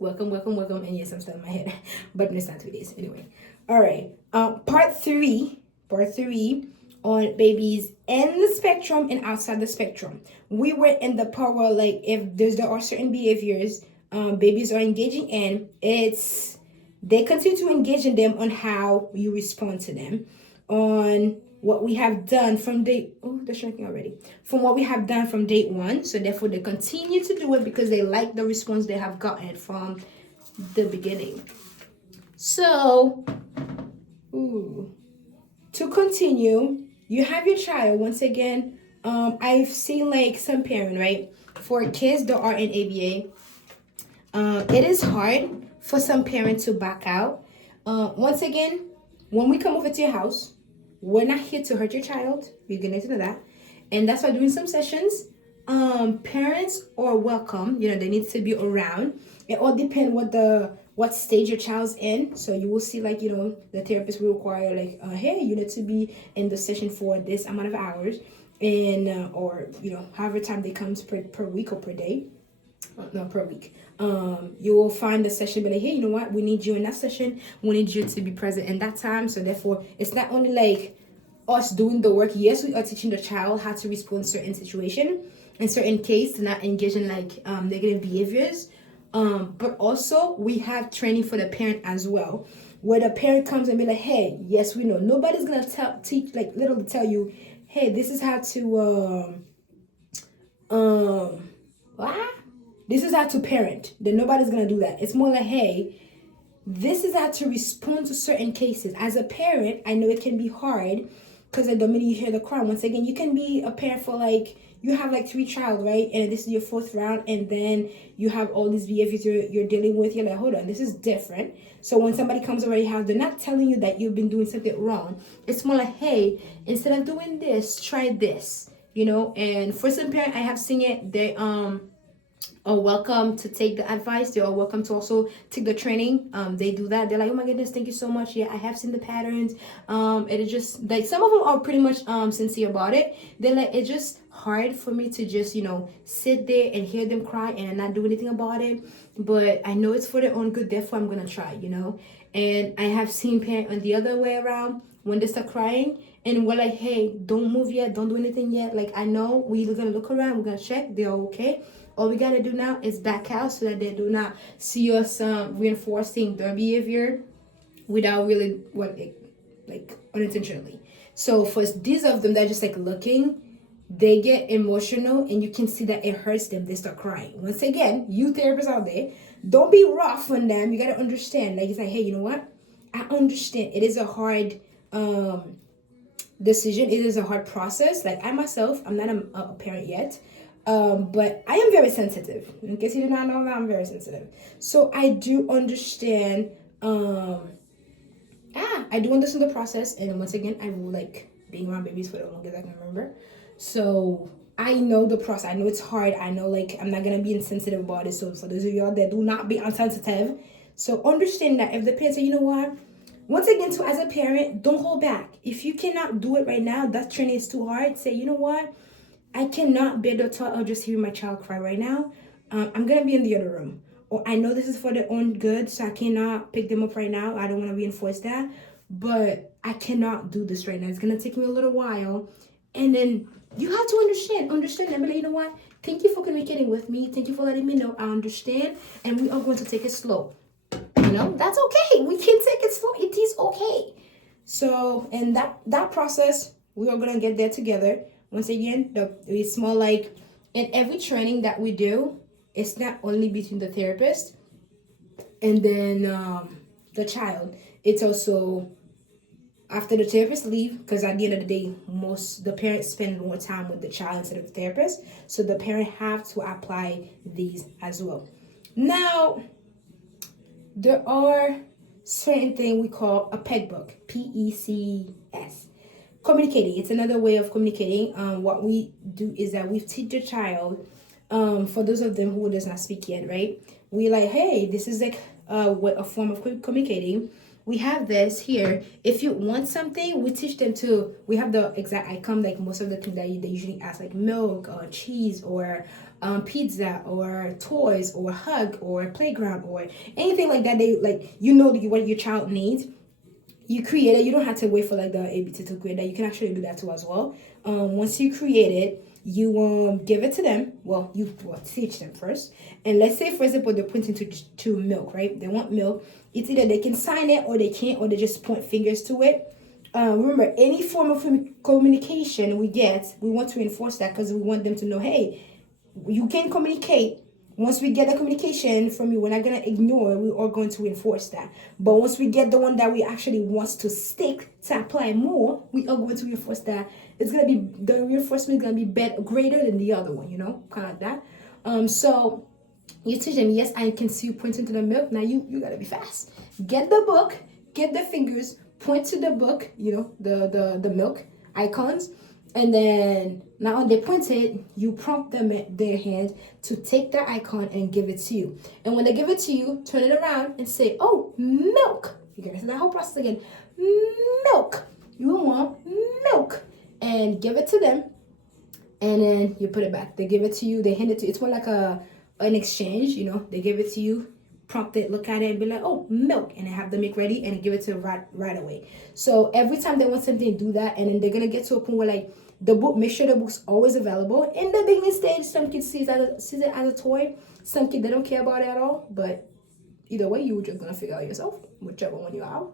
Welcome, welcome, welcome. And yes, I'm still in my head, but it's not 2 days anyway. All right. Part three on babies in the spectrum and outside the spectrum. We were in the part where, like, if there are certain behaviors babies are engaging in, they continue to engage in them on how you respond to them, on what we have done from date. Oh, they're shrinking already. From what we have done from date one. So therefore, they continue to do it because they like the response they have gotten from the beginning. So, to continue, you have your child once again. I've seen like some parent, right, for kids that are in ABA. It is hard for some parents to back out. Once again, when we come over to your house, we're not here to hurt your child. We're gonna into that, and that's why during some sessions, parents are welcome. They need to be around. It all depends what stage your child's in. So you will see, like, the therapist will require, like, hey, you need to be in the session for this amount of hours, and or however time they comes per week or per day. No, per week. You will find the session, be like, hey, you know what, we need you in that session, we need you to be present in that time. So therefore, it's not only like us doing the work. Yes, we are teaching the child how to respond to certain situation, in certain case, to not engage in like negative behaviors, but also we have training for the parent as well, where the parent comes and be like, hey, yes, we know nobody's gonna teach, like, literally tell you, hey, this is how to what? This is how to parent. Then nobody's gonna do that. It's more like, hey, this is how to respond to certain cases. As a parent, I know it can be hard because the minute you hear the cry, once again, you can be a parent for, like, you have like 3 child, right? And this is your 4th round, and then you have all these behaviors you're dealing with. You're like, hold on, this is different. So when somebody comes over your house, they're not telling you that you've been doing something wrong. It's more like, hey, instead of doing this, try this. And for some parent, I have seen it. They are welcome to take the advice. They are welcome to also take the training. They do that. They're like, oh my goodness, thank you so much. Yeah, I have seen the patterns. It is just like, some of them are pretty much sincere about it. They're like, it's just hard for me to just sit there and hear them cry and not do anything about it. But I know it's for their own good. Therefore, I'm gonna try. And I have seen parents on the other way around, when they start crying and we're like, hey, don't move yet, don't do anything yet. Like, I know we're gonna look around, we're gonna check, they're okay. All we gotta do now is back out so that they do not see us reinforcing their behavior without really unintentionally. So for these of them that are just like looking, they get emotional and you can see that it hurts them. They start crying. Once again, you therapists out there, don't be rough on them. You gotta understand. Like, it's like, hey, you know what? I understand it is a hard decision. It is a hard process. Like, I myself, I'm not a parent yet. But I am very sensitive. In case you did not know that, I'm very sensitive. So I do understand. I do understand the process. And once again, I will like being around babies for the longest I can remember. So I know the process. I know it's hard. I know, like, I'm not gonna be insensitive about it. So for those of y'all that do not be insensitive, so understand that if the parent say, you know what, once again, so as a parent, don't hold back. If you cannot do it right now, that training is too hard. Say, you know what, I cannot bear the thought of just hearing my child cry right now. I'm gonna be in the other room. Or I know this is for their own good, so I cannot pick them up right now. I don't want to reinforce that, but I cannot do this right now. It's gonna take me a little while, and then you have to understand. I'm like, you know what? Thank you for communicating with me. Thank you for letting me know. I understand, and we are going to take it slow. That's okay. We can take it slow. It is okay. So, and that process, we are gonna get there together. Once again, it's more like in every training that we do, it's not only between the therapist and then the child. It's also after the therapist leave, because at the end of the day, the parents spend more time with the child instead of the therapist. So the parent have to apply these as well. Now, there are certain things we call a PEC book, PECS. Communicating, it's another way of communicating. What we do is that we teach the child, for those of them who does not speak yet, right? We like, hey, this is like a form of communicating. We have this here. If you want something, we teach them to, we have the exact icon, like most of the things that they usually ask, like milk or cheese or pizza or toys or hug or playground or anything like that, they like, you know, what your child needs, you create it. You don't have to wait for like the ABT to create that. You can actually do that too as well. Once you create it, you give it to them. Well, you teach them first. And let's say, for example, they're pointing to milk, right? They want milk. It's either they can sign it or they can't, or they just point fingers to it. Remember, any form of communication we get, we want to enforce that because we want them to know, hey, you can communicate. Once we get the communication from you, we're not going to ignore it. We are going to enforce that. But once we get the one that we actually wants to stick, to apply more, we are going to enforce that. It's going to be, the reinforcement is going to be better, greater than the other one, you know, kind of like that. So you teach them, yes, I can see you pointing to the milk. Now you got to be fast. Get the book, get the fingers, point to the book, you know, the milk icons. And then now when they point it, you prompt them their hand to take their icon and give it to you. And when they give it to you, turn it around and say, oh, milk. You guys, that whole process again. Milk. You want milk. And give it to them. And then you put it back. They give it to you. They hand it to you. It's more like an exchange, you know. They give it to you, prompt it, look at it, and be like, oh, milk. And then have them make ready and give it to them right away. So every time they want something, do that. And then they're going to get to a point where, like, the book, make sure the book's always available. In the beginning stage, some kids see it as a toy. Some kids, they don't care about it at all. But either way, you're just going to figure out yourself, whichever one you have.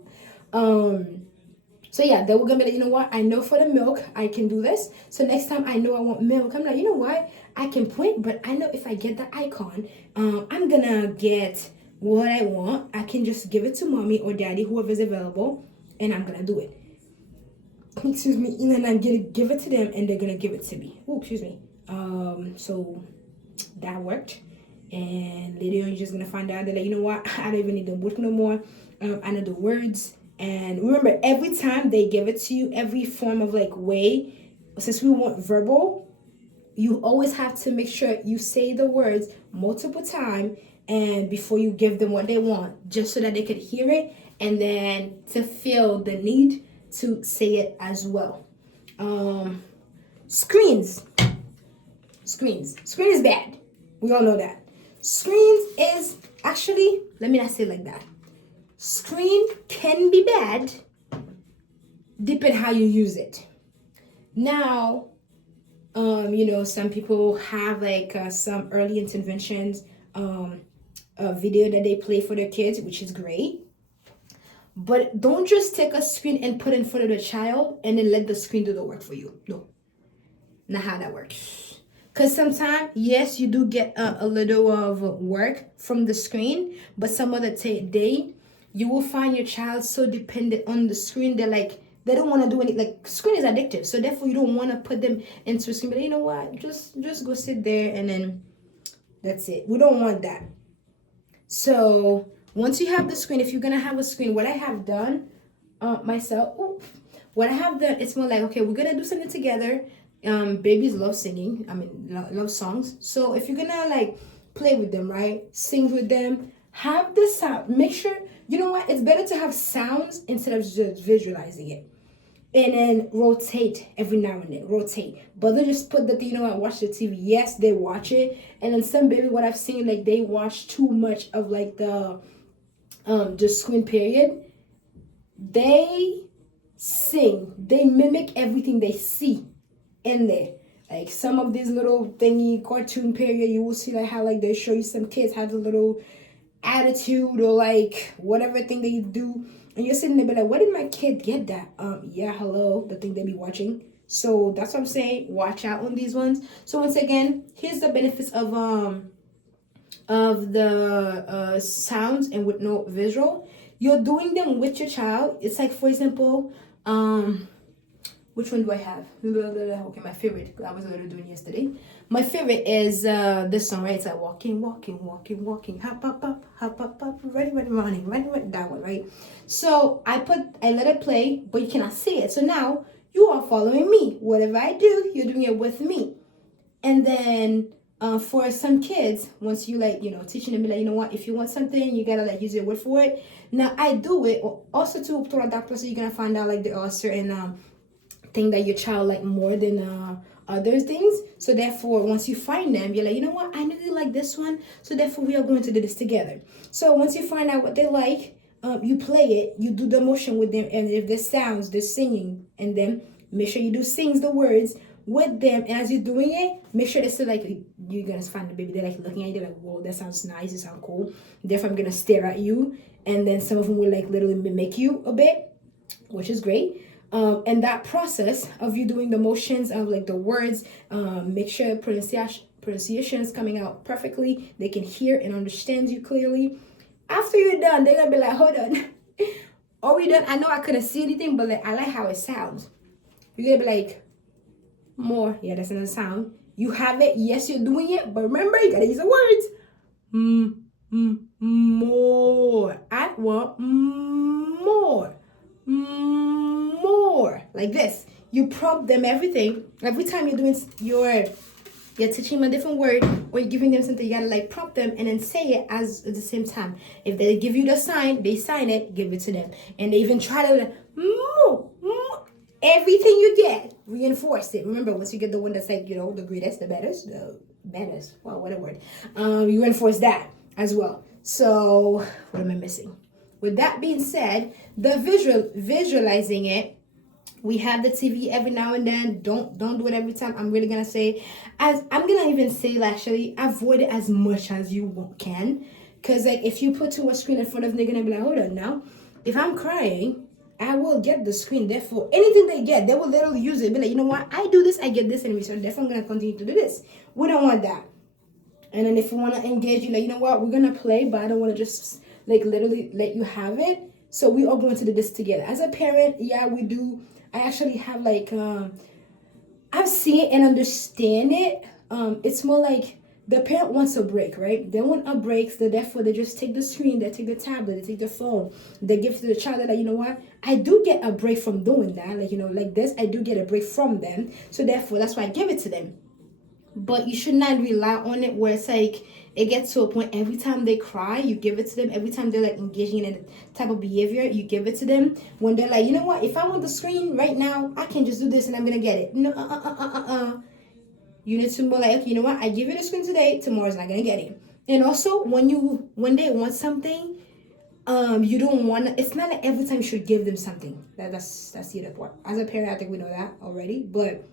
So yeah, they were going to be like, you know what? I know for the milk, I can do this. So next time I know I want milk, I'm like, you know what? I can point, but I know if I get the icon, I'm going to get what I want. I can just give it to mommy or daddy, whoever's available, and I'm going to do it. Excuse me, and then I'm gonna give it to them and they're gonna give it to me. Oh, excuse me. So that worked. And later on you're just gonna find out that, like, you know what, I don't even need the book no more. I know the words. And remember, every time they give it to you, every form of like way, since we want verbal, you always have to make sure you say the words multiple times and before you give them what they want, just so that they could hear it and then to feel the need to say it as well. Screens. Screen is bad. We all know that. Screens is actually, let me not say it like that. Screen can be bad, depending how you use it. Now, you know, some people have like some early interventions, a video that they play for their kids, which is great. But don't just take a screen and put it in front of the child and then let the screen do the work for you. No, not how that works. Because sometimes, yes, you do get a little of work from the screen, but some other day, you will find your child so dependent on the screen. They're like, they don't want to do anything. Like, screen is addictive. So therefore, you don't want to put them into a screen. But you know what? Just go sit there and then that's it. We don't want that. So once you have the screen, if you're going to have a screen, what I have done myself, what I have done, it's more like, okay, we're going to do something together. Babies love singing. Love songs. So if you're going to like play with them, right? Sing with them, have the sound. Make sure, you know what? It's better to have sounds instead of just visualizing it. And then rotate every now and then. Rotate. But don't just put the thing, you know what, watch the TV. Yes, they watch it. And then some baby, what I've seen, like they watch too much of like the screen period. They sing. They mimic everything they see in there. Like some of these little thingy cartoon period, you will see like how like they show you some kids have a little attitude or like whatever thing they do. And you're sitting there be like, where did my kid get that? Yeah, hello, the thing they be watching. So that's what I'm saying. Watch out on these ones. So once again, here's the benefits of the sounds and with no visual. You're doing them with your child. It's like, for example, which one do I have? Okay, my favorite. I was already doing yesterday. My favorite is this song, right? It's like walking, hop, hop, running, that one, right? So I let it play, but you cannot see it. So now you are following me. Whatever I do, you're doing it with me. And then for some kids, once you like, you know, teaching them, like, you know what, if you want something, you gotta like use your word for it. Now I do it also to adapt, so you're gonna find out like there are certain thing that your child like more than other things. So therefore, once you find them, you're like, you know what, I know you like this one, so therefore we are going to do this together. So once you find out what they like, you play it, you do the motion with them, and if there's sounds, there's singing, and then make sure you do sings the words with them. And as you're doing it, make sure they still like, you're gonna find the baby, they're like looking at you, they're like, whoa, that sounds nice, it sounds cool. Therefore, I'm gonna stare at you, and then some of them will like literally mimic you a bit, which is great. And that process of you doing the motions of like the words, make sure pronunciation is coming out perfectly. They can hear and understand you clearly. After you're done, they're gonna be like, hold on, are we done? I know I couldn't see anything, but like I like how it sounds. You're gonna be like, more. Yeah, that's another sound. You have it. Yes, you're doing it, but remember, you gotta use the words. More. I want more. More. Like this. You prompt them everything. Every time you're doing you're teaching them a different word, or you're giving them something, you gotta like prompt them and then say it as at the same time. If they give you the sign, they sign it, give it to them. And they even try to everything you get, reinforce it. Remember, once you get the one that's like, the greatest, the best, well, what a word. You reinforce that as well. So what am I missing? With that being said, the visualizing it, we have the TV every now and then. Don't do it every time. I'm really gonna say, I'm gonna even say, actually, avoid it as much as you can, because like if you put to a screen in front of them, they're gonna be like, hold on now, if I'm crying, I will get the screen. Therefore, anything they get, they will literally use it. Be like, you know what? I do this, I get this in return. Therefore, I'm gonna continue to do this. We don't want that. And then if you wanna engage, you like, you know what? We're gonna play, but I don't wanna just like literally let you have it. So we are going to do this together. As a parent, yeah, we do. I actually have like I've seen it and understand it. It's more like the parent wants a break, right? They want a break, so therefore they just take the screen, they take the tablet, they take the phone, they give to the child. They're like, you know what? I do get a break from doing that. Like, like this, I do get a break from them. So therefore, that's why I give it to them. But you should not rely on it where it's like, it gets to a point every time they cry, you give it to them. Every time they're like engaging in a type of behavior, you give it to them. When they're like, you know what? If I want the screen right now, I can just do this and I'm going to get it. No, You need to be like, you know what? I give you the screen today. Tomorrow's not gonna get it. And also, when they want something, you don't want to. It's not like every time you should give them something. That's the other part. As a parent, I think we know that already. But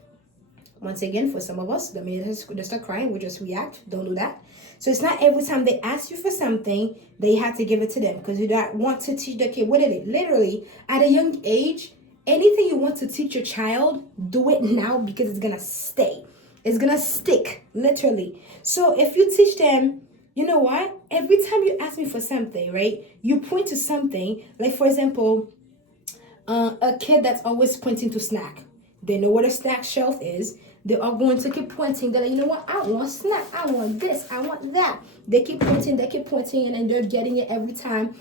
once again, for some of us, the minute they start crying, we just react. Don't do that. So it's not every time they ask you for something that you have to give it to them, because you don't want to teach the kid. What is it? Literally, at a young age, anything you want to teach your child, do it now, because it's gonna stay. It's gonna stick, literally. So if you teach them, you know what? Every time you ask me for something, right? You point to something. Like, for example, a kid that's always pointing to snack. They know what a snack shelf is. They are going to keep pointing. They're like, you know what? I want snack. I want this. I want that. They keep pointing, and then they're getting it every time.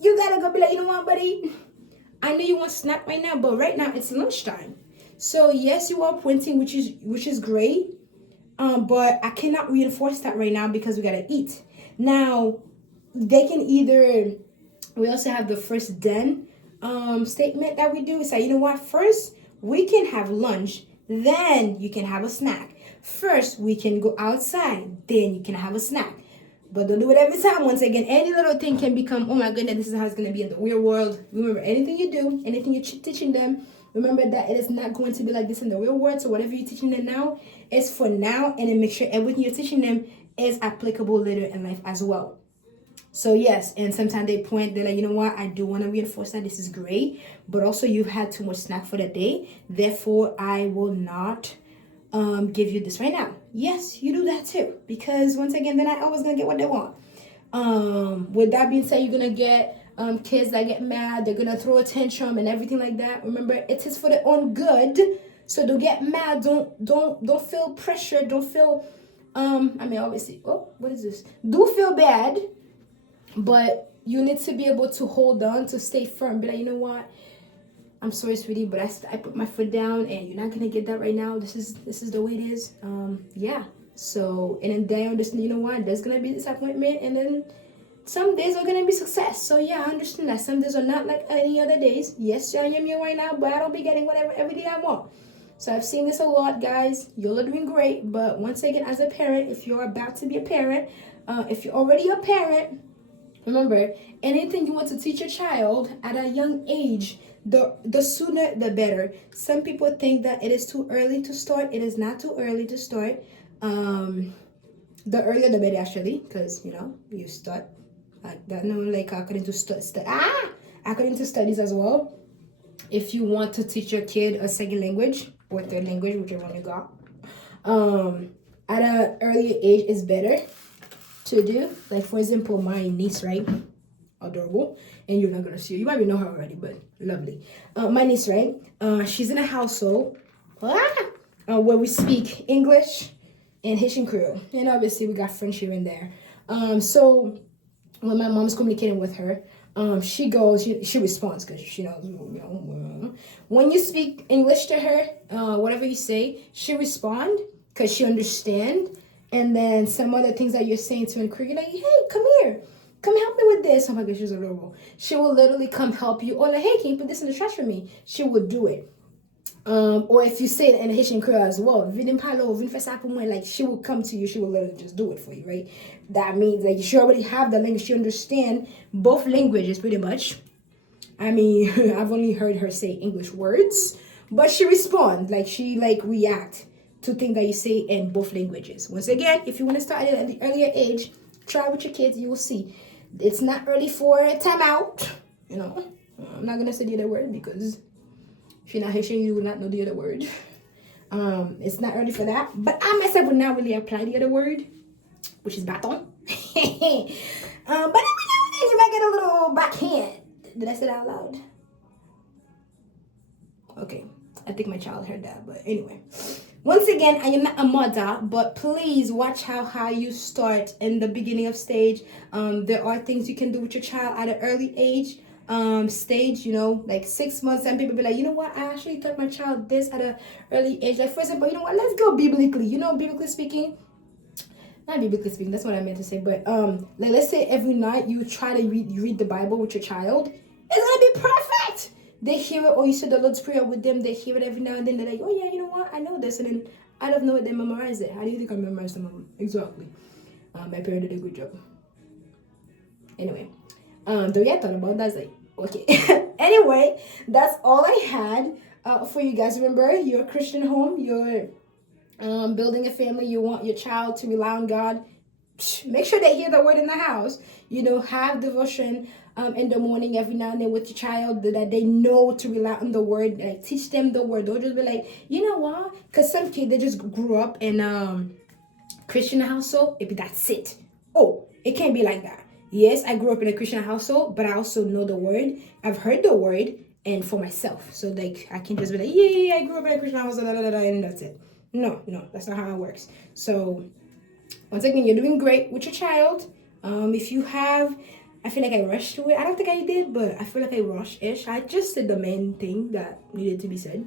You gotta go be like, you know what, buddy? I know you want snack right now, but right now it's lunchtime. So yes, you are pointing, which is great, but I cannot reinforce that right now because we gotta eat. Now, they can either. We also have the first then statement that we do. Say, you know what? First, we can have lunch, then you can have a snack. First, we can go outside, then you can have a snack. But don't do it every time. Once again, any little thing can become, oh my goodness, this is how it's going to be in the real world. Remember, anything you do, anything you're teaching them, remember that it is not going to be like this in the real world. So whatever you're teaching them now is for now, and then make sure everything you're teaching them is applicable later in life as well. So yes, and sometimes they're like, you know what, I do want to reinforce that this is great, but also you've had too much snack for the day. Therefore, I will not give you this right now. Yes, you do that too, because once again, they're not always gonna get what they want. With that being said, you're gonna get kids that get mad. They're gonna throw a tantrum and everything like that. Remember, it is for their own good. So don't get mad. Don't feel pressure. Don't feel obviously. Oh, what is this? Do feel bad, but you need to be able to hold on, to stay firm. Be like, you know what? I'm sorry, sweetie, but I put my foot down, and you're not gonna get that right now. This is the way it is. Yeah. So, and then they understand, you know what? There's gonna be disappointment, and then some days are gonna be success. So yeah, I understand that some days are not like any other days. Yes, I am here right now, but I don't be getting whatever every day I want. So I've seen this a lot, guys. You're doing great, but once again, as a parent, if you're about to be a parent, if you're already a parent, remember, anything you want to teach your child at a young age, the sooner the better. Some people think that it is too early to start. It is not too early to start. The earlier the better, actually, because you start that. No, like according to according to studies as well. If you want to teach your kid a second language or third language, whichever one you got, at an earlier age is better to do. Like, for example, my niece, right? Adorable. And you're not gonna see her. You might know her already, but lovely. My niece, right? She's in a household where we speak English and Haitian Creole, and obviously we got French here and there. So when my mom's communicating with her, she goes, she responds because she knows, when you speak English to her, whatever you say, she respond because she understand. And then some other things that you're saying to her in Korean, like, hey, come here. Come help me with this. Oh my gosh, she's adorable. She will literally come help you. Or like, hey, can you put this in the trash for me? She will do it. Or if you say it in Haitian Creole as well, like, she will come to you. She will literally just do it for you, right? That means like she already have the language. She understand both languages pretty much. I mean, I've only heard her say English words, but she responds, like she like react to things that you say in both languages. Once again, if you want to start at the earlier age, try with your kids. You will see. It's not early for a timeout. I'm not gonna say the other word because if you're not Haitian, you will not know the other word. It's not early for that. But I myself would not really apply the other word, which is baton. But every now and then you might get a little backhand. Did I say that out loud? Okay, I think my child heard that. But anyway. Once again, I am not a mother, but please watch how you start in the beginning of stage. There are things you can do with your child at an early age stage, like 6 months. And people be like, you know what, I actually taught my child this at an early age. Like, for example, you know what, let's go biblically. Biblically speaking, not biblically speaking, that's what I meant to say, but like, let's say every night you try to read the Bible with your child. It's gonna be perfect. They hear it, or you say the Lord's Prayer with them. They hear it every now and then. They're like, oh yeah, you know what? I know this. And then out of nowhere, they memorize it. How do you think I memorized them? Exactly. My parent did a good job. Anyway, the way I thought about that, I was like, okay. Anyway, that's all I had for you guys. Remember, you're a Christian home. You're building a family. You want your child to rely on God. Make sure they hear the word in the house. Have devotion in the morning every now and then with your child, that they know to rely on the word. Like, teach them the word. Don't just be like, you know what? Because some kids, they just grew up in Christian household. Maybe that's it. Oh, it can't be like that. Yes, I grew up in a Christian household, but I also know the word. I've heard the word and for myself. So like, I can just be like, yeah, I grew up in a Christian household, and that's it. No, that's not how it works. So once again, you're doing great with your child. If you have, I feel like I rushed through it. I don't think I did, but I feel like I rushed-ish. I just said the main thing that needed to be said,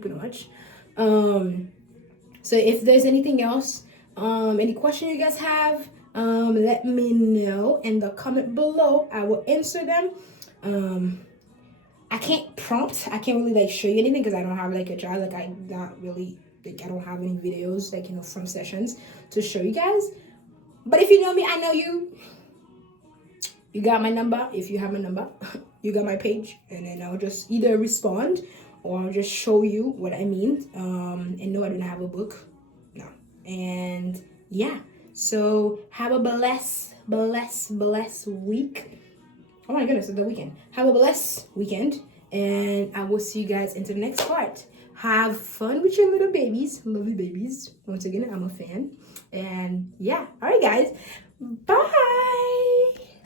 pretty much. So if there's anything else, any question you guys have, let me know in the comment below. I will answer them. I can't prompt. I can't really like show you anything because I don't have like a child. Like, I'm not really, like, I don't have any videos like from sessions to show you guys. But if you know me, I know you. You got my number. If you have my number, you got my page, and then I'll just either respond or I'll just show you what I mean. And no, I don't have a book. No. And yeah. So have a blessed week. Oh my goodness, it's the weekend. Have a blessed weekend, and I will see you guys into the next part. Have fun with your little babies, lovely babies. Once again, I'm a fan. And yeah, all right, guys. Bye.